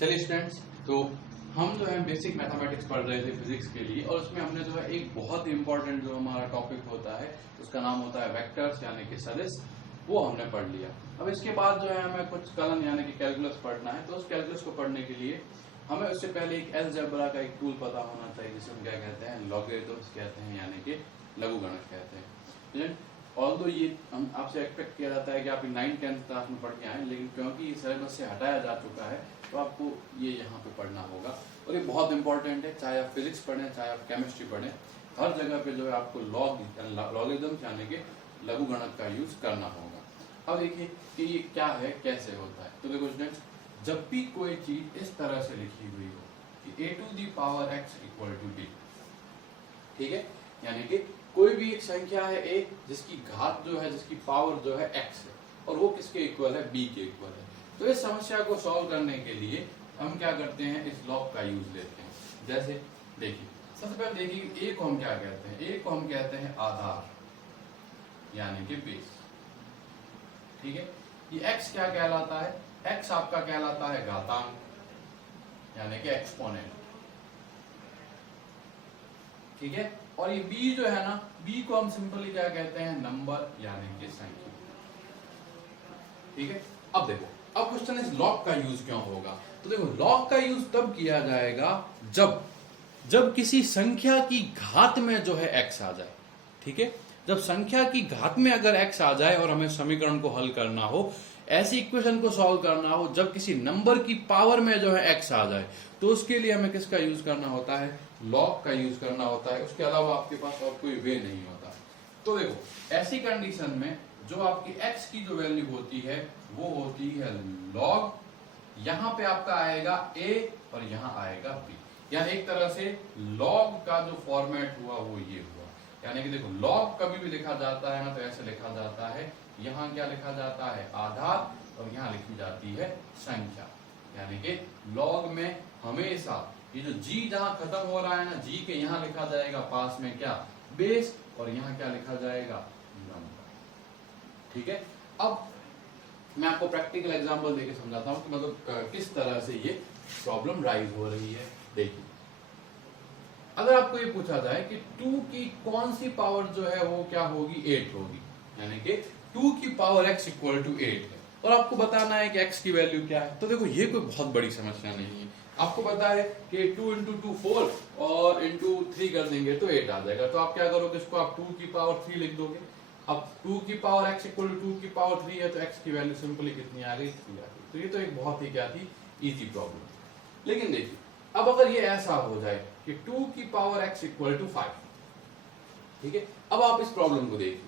चलिए स्टूडेंट्स, तो हम जो है बेसिक मैथमेटिक्स पढ़ रहे थे फिजिक्स के लिए, और उसमें हमने जो है एक बहुत ही इंपॉर्टेंट जो हमारा टॉपिक होता है उसका नाम होता है वेक्टर्स यानी कि सदिश। वो हमने पढ़ लिया। अब इसके बाद जो है हमें कुछ कलन यानी कि कैलकुलस पढ़ना है। तो उस कैलकुलस को पढ़ने के लिए हमें उससे पहले एक अलजेब्रा का एक टूल पता होना चाहिए जिसे हम क्या कहते हैं, लॉगरिथम्स कहते हैं यानी कि लघुगणक कहते हैं। ऑल्दो ये हम आपसे एक्सपेक्ट किया जाता है कि आप 9th 10th क्लास में पढ़ के आए, लेकिन क्योंकि सिलेबस से हटाया जा चुका है तो आपको ये यहाँ पे पढ़ना होगा। और ये बहुत इंपॉर्टेंट है, चाहे आप फिजिक्स पढ़ें चाहे आप केमिस्ट्री पढ़ें, हर जगह पे जो है आपको लॉगरिथम्स यानी कि लघुगणक का यूज करना होगा। अब देखिए कि ये क्या है, कैसे होता है। तो देखो स्टूडेंट्स, जब भी कोई चीज इस तरह से लिखी हुई हो कि a to the power x equal to d, ठीक है, यानी कि कोई भी एक संख्या है a जिसकी घात जो है, जिसकी पावर जो है x है, और वो किसके इक्वल है, b के इक्वल है। तो इस समस्या को सॉल्व करने के लिए हम क्या करते हैं, इस लॉग का यूज लेते हैं। जैसे देखिए, सबसे पहले देखिए a को हम क्या कहते हैं, a को हम कहते हैं आधार यानी कि बेस, ठीक है। ये x क्या कहलाता है, x आपका कहलाता है घातांक यानी कि एक्सपोनेंट, ठीक है। और ये b जो है ना, b को हम सिंपली क्या कहते हैं, नंबर यानी कि संख्या, ठीक है। अब देखो, अब क्वेश्चन इस लॉग का यूज क्यों होगा। तो देखो, लॉग का यूज तब किया जाएगा जब किसी संख्या की घात में जो है x आ जाए, ठीक है। जब संख्या की घात में अगर x आ जाए और हमें समीकरण को हल करना हो, ऐसी इक्वेशन को सॉल्व करना हो, जब किसी नंबर की पावर में जो है x आ जाए, तो उसके लिए हमें किसका यूज करना होता है, लॉग का यूज करना होता है। उसके अलावा आपके पास और कोई वे नहीं होता। तो देखो, ऐसी कंडीशन में जो आपकी x की जो वैल्यू होती है वो होती है लॉग, यहां पे आपका आएगा a और यहां आएगा b। यानी एक तरह से लॉग का जो फॉर्मेट हुआ वो ये हुआ। यानी कि देखो, लॉग कभी भी लिखा जाता है ना तो ऐसे लिखा जाता है, यहाँ क्या लिखा जाता है, आधार, और यहाँ लिखी जाती है संख्या। यानी कि लॉग में हमेशा ये जो g जहां खत्म हो रहा है ना, g के यहाँ लिखा जाएगा पास में क्या, बेस, और यहाँ क्या लिखा जाएगा, नंबर, ठीक है। अब मैं आपको प्रैक्टिकल एग्जांपल देके समझाता हूँ कि मतलब किस तरह से ये प्रॉब्लम राइज हो रही है। देखिए, अगर आपको ये पूछा जाए कि 2 की कौन सी पावर जो है वो क्या होगी, 8 होगी, यानी कि 2 की पावर x इक्वल टू 8 है, और आपको बताना है कि x की वैल्यू क्या है। तो देखो, ये कोई बहुत बड़ी समस्या नहीं है। आपको पता है कि 2 इंटू 2 4 और इंटू 3 कर देंगे तो 8 आ जाएगा। तो आप क्या करोगे, इसको आप 2 की पावर 3 लिख दोगे। अब 2 की पावर x इक्वल टू 2 की पावर 3 है, तो x की वैल्यू सिंपली कितनी आ गई, 3 आ गई। तो ये तो एक बहुत ही क्या थी, इजी प्रॉब्लम। लेकिन देखिए, अब अगर ये ऐसा हो जाए कि 2 की पावर x इक्वल टू 5, ठीक है। अब आप इस प्रॉब्लम को देखिए,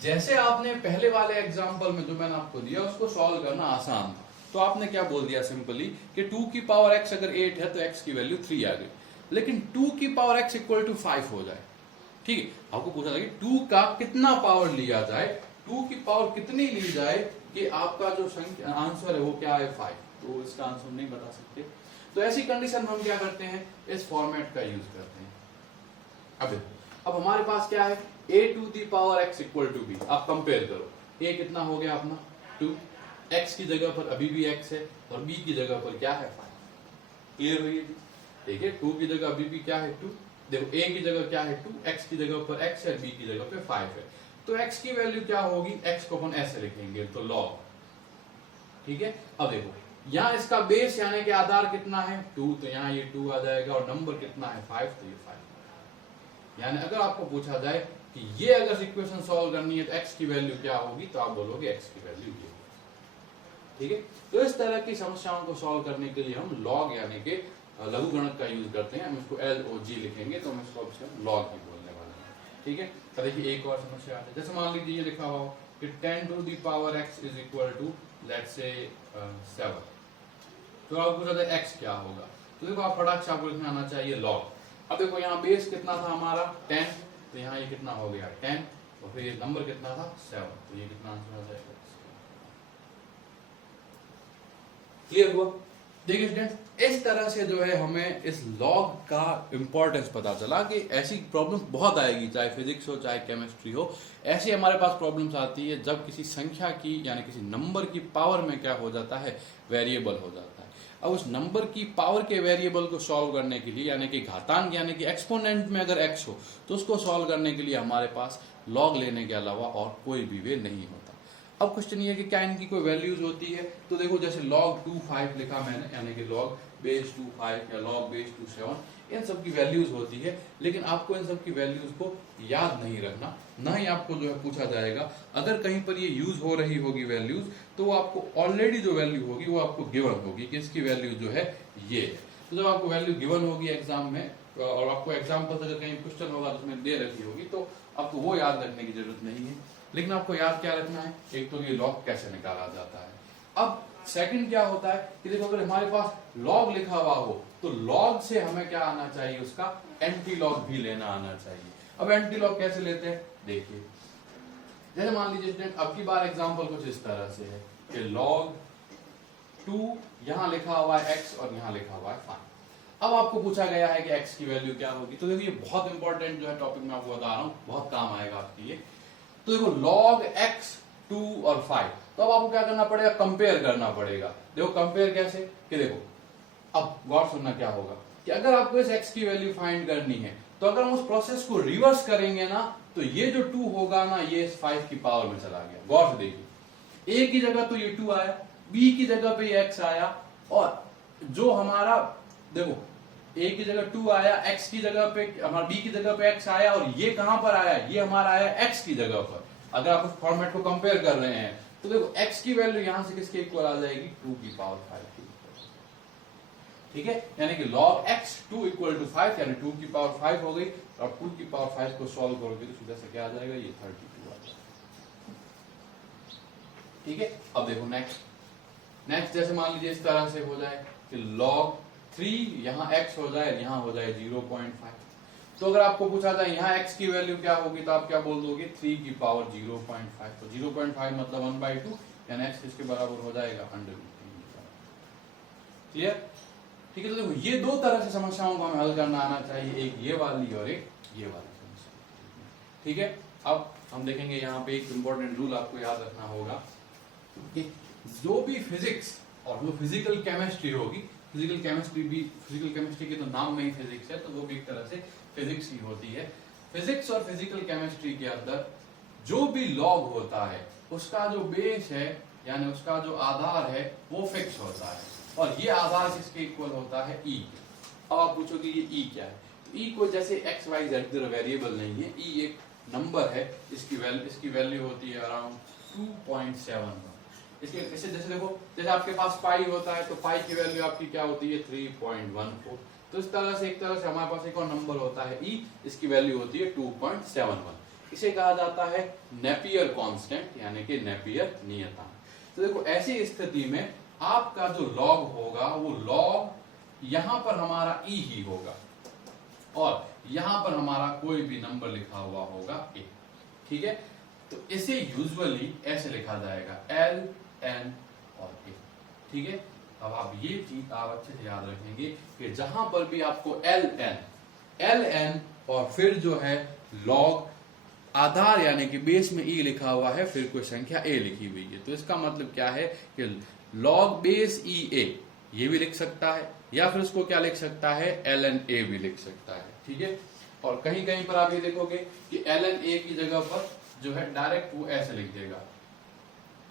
जैसे आपने पहले वाले एग्जांपल में जो मैंने आपको दिया उसको सॉल्व करना आसान था। तो आपने क्या बोल दिया सिंपली कि 2 की पावर x अगर 8 है तो x की वैल्यू 3 आ गई। लेकिन 2 की पावर x इक्वल टू 5 हो जाए, ठीक है। आपको पूछा था कि 2 का कितना पावर लिया जाए, 2 की पावर कितनी ली जाए कि आपका जो आंसर है वो क्या है, 5। तो इसका आंसर नहीं बता सकते। तो ऐसी कंडीशन में हम क्या करते हैं, इस फॉर्मेट का यूज करते हैं। अब हमारे पास क्या है, a to the power x equal to b। आप कंपेयर करो, a कितना हो गया अपना 2, x की जगह पर अभी भी x है, और b की जगह पर क्या है 5। क्लियर हुई, ठीक है। 2 की जगह अभी भी क्या है 2, देखो a की जगह क्या है 2, x की जगह पर x है, b की जगह पे 5 है। तो x की वैल्यू क्या होगी, x को अपन ऐसे लिखेंगे, तो लॉग, ठीक है। अब देखो, यहाँ इसका बेस यानी कि आधार कितना है 2, तो यहाँ ये 2 आ जाएगा, और नंबर कितना है 5, तो ये 5। यानी अगर आपको पूछा जाए कि ये अगर इक्वेशन सॉल्व करनी है तो x की वैल्यू क्या होगी, तो आप बोलोगे x की वैल्यू ये, ठीक है। तो इस तरह की समस्याओं को सॉल्व करने के लिए हम लॉग यानी कि लघुगणक का यूज करते हैं। हम इसको LOG लिखेंगे तो हम इसको लॉग ही बोलने वाले हैं, ठीक है। तो देखिए, एक और समस्या आती है। जैसे मान लीजिए ये लिखा हुआ हो कि 10 to the power x is equal to let's say 7। तो आप पूछा था x क्या होगा, तो देखो आप फटाक से आपको लिखना आना चाहिए लॉग। अब देखो, यहाँ बेस कितना था हमारा 10, तो यहाँ ये कितना हो गया 10, और फिर ये नंबर कितना था 7, तो ये कितना आंसर आ जाएगा। क्लियर हुआ। देखिए स्टूडेंट्स, इस तरह से जो है हमें इस लॉग का इंपॉर्टेंस पता चला कि ऐसी प्रॉब्लम्स बहुत आएगी, चाहे फिजिक्स हो चाहे केमिस्ट्री हो। ऐसी हमारे पास प्रॉब्लम्स आती है जब किसी संख्या की यानी किसी नंबर की पावर में क्या हो जाता है, वेरिएबल हो जाता है। अब उस नंबर की पावर के वेरिएबल को सॉल्व करने के लिए, यानी कि घातांक यानी कि एक्सपोनेंट में अगर x हो तो उसको सॉल्व करने के लिए हमारे पास लॉग लेने के अलावा और कोई भी वे नहीं होता। अब क्वेश्चन ये है कि क्या इनकी कोई वैल्यूज होती है, तो देखो जैसे log 25 लिखा मैंने, यानी कि log बेस 25 या log बेस 27, इन सब की वैल्यूज होती है, लेकिन आपको इन सब की वैल्यूज को याद नहीं रखना, ना ही आपको जो है पूछा जाएगा। अगर कहीं पर ये यूज हो रही होगी वैल्यूज, तो वो आपको ऑलरेडी जो वैल्यू होगी वो आपको गिवन होगी कि इसकी वैल्यू जो है ये है। तो जब आपको वैल्यू गिवन होगी एग्जाम में, और आपको एग्जाम्पल अगर कहीं क्वेश्चन होगा तो उसमें दे रखी होगी, तो आपको वो याद रखने की जरूरत नहीं है। लेकिन आपको याद क्या रखना है, एक तो ये लॉग कैसे निकाला जाता है। अब सेकंड क्या होता है कि देखो अगर हमारे पास लॉग लिखा हुआ हो तो लॉग से हमें क्या आना चाहिए, उसका एंटी लॉग भी लेना आना चाहिए। अब एंटी लॉग कैसे लेते हैं, देखिए जैसे मान लीजिए स्टूडेंट, अब की बार एग्जांपल कुछ इस तरह से है कि log 2 यहां लिखा हुआ है x और यहां लिखा हुआ है 5। अब आपको पूछा गया है कि x की वैल्यू क्या होगी। तो देखिए बहुत इंपॉर्टेंट जो है टॉपिक मैं आपको बता रहा हूं, बहुत काम आएगा आपके लिए। तो देखो log x 2 और 5, तो अब आपको क्या करना पड़ेगा, कंपेयर करना पड़ेगा। देखो कंपेयर कैसे कि देखो, अब गौर सुनना क्या होगा कि अगर आपको इस x की वैल्यू फाइंड करनी है, तो अगर हम उस प्रोसेस को रिवर्स करेंगे ना, तो ये जो 2 होगा ना, ये इस 5 की पावर में चला गया। गौर से देखिए, a की जगह तो ये 2 आया, b की जगह पे ये x आया, और जो हमारा देखो a की जगह 2 आया, x की जगह पे हमारा b की जगह पे x आया, और ये कहां पर आया, ये हमारा आया x की जगह पर। अगर आप उस फॉर्मेट को कंपेयर कर रहे हैं तो देखो x की वैल्यू यहां से किसके इक्वल आ जाएगी, 2 की पावर 5 की। ठीक है, यानी कि log x 2 इक्वल टू 5, यानी 2 की पावर 5 हो गई, और 2 की पावर 5 को सॉल्व करोगे तो सीधा से क्या आ जाएगा, ये 32 आ जाएगा। ठीक है, अब देखो नेक्स्ट जैसे मान लीजिए इस तरह से हो जाए कि log 3 यहां x हो जाए, यहां हो जाए 0.5। तो अगर आपको पूछा जाए यहाँ x की वैल्यू क्या होगी, तो आप क्या बोल दोगे, 3 की पावर 0.5। तो 0.5 मतलब 1/2, यानी x किसके बराबर हो जाएगा, √3। क्लियर? ठीक है, तो देखो ये दो तरह से समस्याओं को हमें हल करना आना चाहिए, एक ये वाली और एक ये वाली समस्या। ठीक है, अब हम देखेंगे यहाँ पे एक इंपॉर्टेंट रूल आपको याद रखना होगा कि जो भी फिजिक्स और जो फिजिकल केमिस्ट्री होगी, फिजिकल केमिस्ट्री के तो नाम में ही फिजिक्स है, तो वो भी एक तरह से फिजिक्स ही होती है। फिजिक्स और फिजिकल केमिस्ट्री के अंदर जो भी लॉग होता है, उसका जो बेस है यानी उसका जो आधार है वो फिक्स होता है, और ये आधार किसके इक्वल होता है, ई। अब आप पूछोगे ये ई क्या है, तो ई को जैसे एक्स वाई जेड वेरिएबल नहीं है, ई एक नंबर है, इसकी वैल्यू होती है अराउंड 2.71। इससे जैसे देखो, जैसे आपके पास पाई होता है तो पाई की वैल्यू आपकी क्या होती है, 3.14। तो इस तरह से एक तरह से हमारे पास एक और नंबर होता है ई, इसकी वैल्यू होती है 2.71। इसे कहा जाता है नेपियर कांस्टेंट, यानी कि नेपियर नियतांक। तो देखो ऐसी स्थिति में आपका जो लॉग होगा वो लॉग यहां पर हमारा ई ही होगा, और यहां पर हमारा कोई भी नंबर लिखा हुआ होगा ए। ठीक है, तो इसे यूजुअली ऐसे लिखा जाएगा एल एन और ए। ठीक है, अब आप ये चीज आप अच्छे से याद रखेंगे कि जहां पर भी आपको एल एन और फिर जो है लॉग आधार यानी कि बेस में ई लिखा हुआ है, फिर कोई संख्या ए लिखी हुई है, तो इसका मतलब क्या है कि लॉग बेस ई ए ये भी लिख सकता है, या फिर उसको क्या लिख सकता है, एल एन ए भी लिख सकता है। ठीक है, और कहीं कहीं पर आप ये देखोगे कि एल एन ए की जगह पर जो है डायरेक्ट वो ऐसे लिख देगा,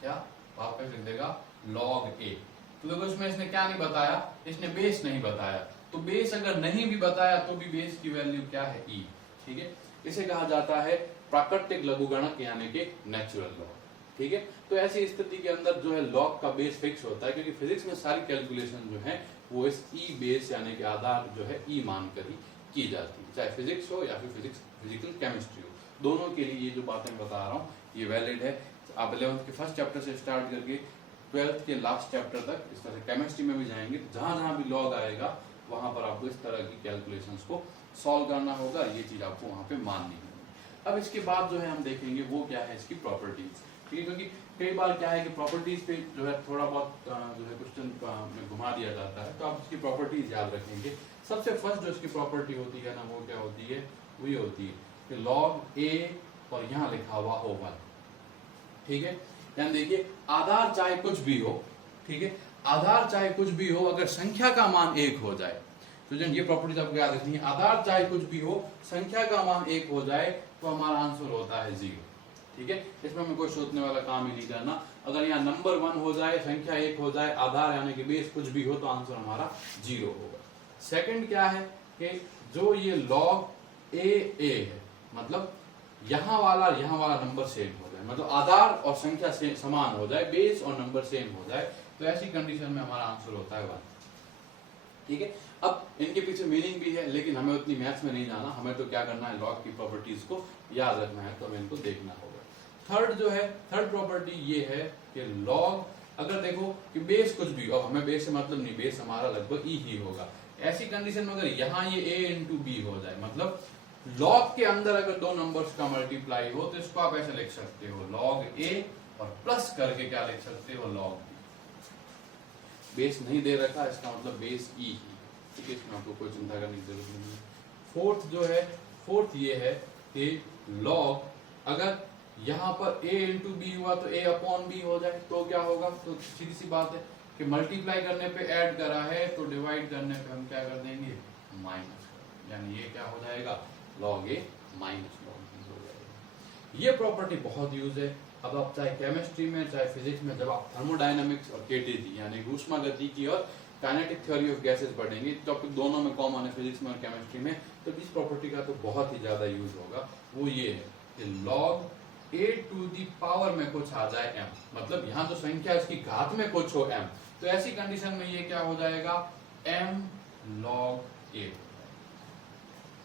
क्या वापस लिख देगा लॉग ए। तो देखो इसमें इसने क्या नहीं बताया, इसने बेस नहीं बताया, तो बेस अगर नहीं भी बताया तो भी बेस की वैल्यू क्या है, ई। ठीक है, इसे कहा जाता है प्राकृतिक लघुगणक यानी कि नेचुरल लॉग। ठीक है, तो ऐसी स्थिति के अंदर जो है लॉग का बेस फिक्स होता है, क्योंकि फिजिक्स में सारी कैलकुलेशन जो है वो इस ई बेस यानी कि आधार जो है ई मान कर ही की जाती है, चाहे फिजिक्स हो या फिर फिजिकल केमिस्ट्री हो, दोनों के लिए ये जो बातें बता रहा हूँ ये वैलिड है। आप 11th के फर्स्ट चैप्टर से स्टार्ट करके 12th के लास्ट चैप्टर तक इस तरह से केमिस्ट्री में भी जाएंगे, तो जहां जहां भी लॉग आएगा वहां पर आपको इस तरह की कैलकुलेशंस को सॉल्व करना होगा, ये चीज आपको वहां पे माननी होगी। अब इसके बाद जो है हम देखेंगे वो क्या है, इसकी प्रॉपर्टीज। ठीक है, क्योंकि कई बार क्या है कि प्रॉपर्टीज पे जो है थोड़ा बहुत जो है क्वेश्चन में घुमा दिया जाता है, तो आप इसकी प्रॉपर्टीज याद रखेंगे। सबसे फर्स्ट जो इसकी प्रॉपर्टी होती है ना, वो क्या होती है, वो ये होती है कि लॉग ए और यहाँ लिखा हुआ हो 1। ठीक है, यानी देखिए आधार चाहे कुछ भी हो, ठीक है, आधार चाहे कुछ भी हो, अगर संख्या का मान 1 हो जाए, स्टूडेंट ये प्रॉपर्टीज आपको याद रखनी है, आधार चाहे कुछ भी हो, संख्या का मान 1 हो जाए तो हमारा आंसर होता है 0। ठीक है, इसमें हमें कोई सोचने वाला काम ही नहीं करना। अगर यहाँ नंबर 1 हो जाए, संख्या 1 हो जाए, आधार यानी कि बेस कुछ भी हो, तो आंसर हमारा 0 होगा। सेकंड क्या है कि जो ये log a है, मतलब यहाँ वाला नंबर सेम हो जाए, मतलब आधार और संख्या से समान हो जाए, बेस और नंबर सेम हो जाए, तो ऐसी कंडीशन में हमारा आंसर होता है 1। ठीक है, अब इनके पीछे मीनिंग भी है, लेकिन हमें उतनी मैथ्स में नहीं जाना, हमें तो क्या करना है, लॉग की प्रॉपर्टीज को याद रखना है, तो हमें इनको देखना होगा। थर्ड प्रॉपर्टी ये है कि लॉग, अगर देखो कि बेस कुछ भी, और हमें बेस से मतलब नहीं, बेस हमारा लगभग ई ही होगा, ऐसी कंडीशन में अगर यहाँ ये a इंटू बी हो जाए, मतलब लॉग के अंदर अगर दो नंबर्स का मल्टीप्लाई हो, तो इसको आप ऐसे लिख सकते हो log a और प्लस करके क्या लिख सकते हो, log b। बेस नहीं दे रखा, इसका मतलब बेस ई ही, ठीक है, इसमें आपको कोई चिंता करने की जरूरत नहीं है। फोर्थ ये है कि log अगर यहाँ पर a इंटू बी हुआ तो a अपॉन बी हो जाए, तो क्या होगा, तो सीधी सी बात है कि मल्टीप्लाई करने पे ऐड करा है, तो डिवाइड करने पे हम क्या कर देंगे, माइनस, यानी ये क्या हो जाएगा, log a minus log b हो जाएगा। ये प्रॉपर्टी बहुत यूज है। अब आप चाहे केमिस्ट्री में चाहे फिजिक्स में, जब आप थर्मोडायनामिक्स और केटीजी यानी ऊष्मागतिकी और काइनेटिक थ्योरी ऑफ गैसेस पढ़ेंगे, टॉपिक दोनों में कॉमन है, फिजिक्स में और केमिस्ट्री में, तो इस प्रॉपर्टी का तो बहुत ही ज्यादा यूज होगा। वो ये है कि log a to the power में कुछ आ जाए m, मतलब यहाँ जो संख्या इसकी घात में कुछ हो m, तो ऐसी कंडीशन में ये क्या हो जाएगा, m log a।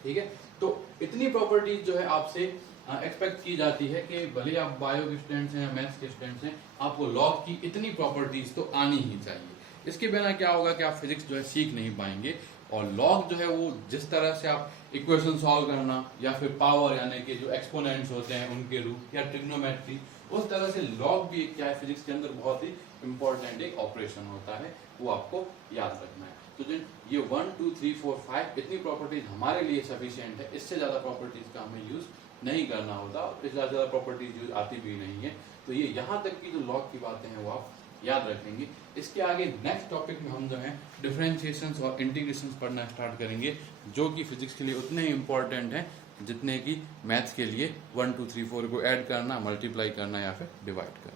ठीक है, तो इतनी प्रॉपर्टीज जो है आपसे एक्सपेक्ट की जाती है कि भले आप बायो के स्टूडेंट्स हैं या मैथ्स के स्टूडेंट्स हैं, आपको लॉग की इतनी प्रॉपर्टीज तो आनी ही चाहिए। इसके बिना क्या होगा कि आप फिजिक्स जो है सीख नहीं पाएंगे। और लॉग जो है वो जिस तरह से आप इक्वेशन सॉल्व करना या फिर पावर यानी कि जो एक्सपोनेंट्स होते हैं उनके रूप या ट्रिग्नोमेट्री, उस तरह से लॉग भी क्या है फिजिक्स के अंदर बहुत ही इंपॉर्टेंट एक ऑपरेशन होता है, वो आपको याद रखना है। तो जो ये 1 2 3 4 5 इतनी प्रॉपर्टीज हमारे लिए सफिशिएंट है, इससे ज्यादा प्रॉपर्टीज का हमें यूज नहीं करना होता, इससे ज्यादा प्रॉपर्टीज यूज आती भी नहीं है। तो ये यहाँ तक की जो लॉग की बातें हैं वो आप याद रखेंगे। इसके आगे नेक्स्ट टॉपिक में हम जो है डिफरेंशिएशंस और इंटीग्रेशंस पढ़ना स्टार्ट करेंगे, जो कि फिजिक्स के लिए उतने ही इंपॉर्टेंट हैं जितने कि मैथ्स के लिए 1 2 3 4 को ऐड करना, मल्टीप्लाई करना या फिर डिवाइड करना।